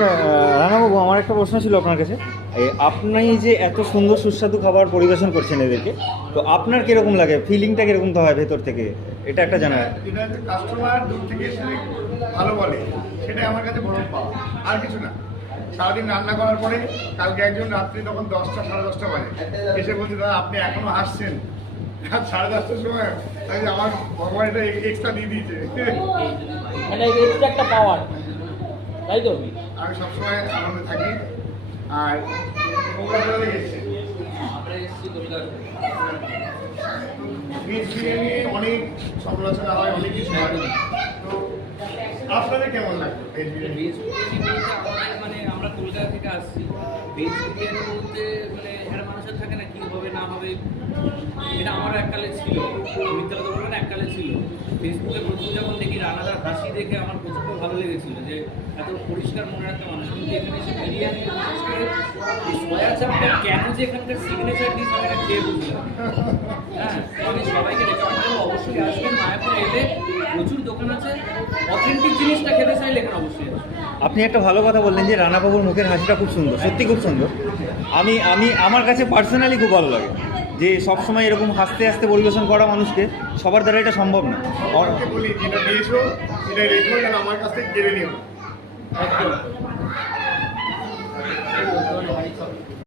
আচ্ছা রানাবাবু, আমার একটা প্রশ্ন ছিল আপনার কাছে। আপনি যে এত সুন্দর সুস্বাদু খাবার পরিবেশন করছেন এদেরকে, তো আপনার কিরকম লাগে, ফিলিংটা কিরকম তো হয় ভেতর থেকে, এটা একটা জানা। যেটা হচ্ছে কাস্টমার দূর থেকে এসে ভালো বলে, সেটাই আমার কাছে বড় পাওয়া, আর কিছু না। সারাদিন রান্না করার পরে কালকে একজন রাত্রি তখন 10টা 10:30 বাজে এসে বলছে, দাদা আপনি এখনো হাসছেন। রাত 10:30টার সময় আমি আমার ভগবান এটা এক্সট্রা দিয়ে দিয়েছে। মানে এক্সট্রা একটা পাওয়ার, তাই তো? আমি সবসময় আনন্দে থাকি। আর কলকাতা থেকে এসেছি, ভেজ বিরিয়ানি অনেক সমালোচনা হয়, অনেক কিছু হয়। তো আপনাদের কেমন লাগে ভেজ বিরিয়ানি? ভেজ বিরিয়ানি বলতে আমাদের মানে আমরা কলকাতা থেকে আসছি। ভেজ বিরিয়ানি বলতে মানে একটা মানুষের থাকে না কী হবে না হবে, এটা আমারও এককালে ছিল, মিথ্যা তো বলবো না, এককালে ছিল। ফেসবুকে প্রথম যখন দেখি রান্নাদার হাসি দেখে আমার প্রচণ্ড ভালো লেগেছিল যে এত পরিষ্কার মনে রাখতে মানুষ। কিন্তু এখানে এসে বিরিয়ানি বিশেষ করে এই সয়া চাপটা কেন যে এখানকার সিগনেচার ডিশ আমি এটা খেয়ে বুঝলাম। হ্যাঁ, আমি সবাইকে রেকমেন্ড করবো অবশ্যই আসবেন। মায়াপুরে এলে প্রচুর দোকান আছে, অথেন্টিক জিনিসটা খেতে চাইলে এখানে অবশ্যই আসবেন। আপনি একটা ভালো কথা বললেন যে রানাবাবুর মুখের হাসিটা খুব সুন্দর, সত্যি খুব সুন্দর। আমি আমি আমার কাছে পার্সোনালি খুব ভালো লাগে যে সবসময় এরকম হাসতে হাসতে পরিবেশন করা মানুষকে, সবার দ্বারা এটা সম্ভব না। সবাইকে বলি যেটা দিয়েছো সেটা রেখো, যেন আমার কাছ থেকে কেড়ে নিও। একদম।